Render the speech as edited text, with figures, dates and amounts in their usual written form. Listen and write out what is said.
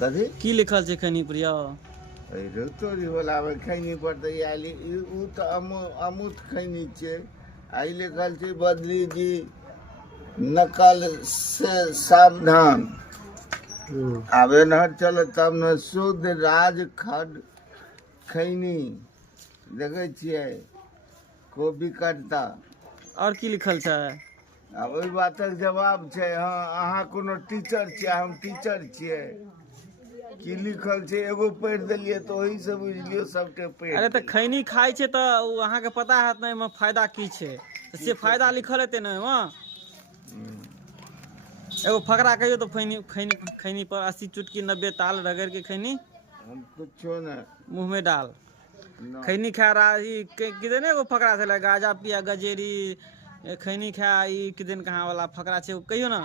कथी की लिखल छै खैनी पर यौ? तोरी वाला में खैनी पर तो आली उ तो अमूत खैनी छे। आई लिखल छे बदली जी नकल से सावधान। आबे न चल तब न शुद्ध राज खड खैनी देखे छिए कॉपी कटता। और की लिखल छै? अब ओहि बातक जवाब छै। हाँ अहाँ कोनो टीचर छिए, हम टीचर छिए। की लिखल छै एगो पढ़ि देलिए तो ओही से बुझलियो सबके पढ़ि अरे तो देलिए। खैनी खाई छै तो अहाँ के पता है ना एमे फायदा की छै? से फायदा लिखल हेतै ना एमे। एगो फकरा कहियो तो खैनी पर 80 चुटकी 90 ताल रगड़ के खैनी हम कुछो न मुंह में डाल। खैनी खा रहा किदन एगो फकरा छलै गाजा पिया गजेरी खैनी खा ई किदन कहाँ वाला फकरा छै कहियो ना।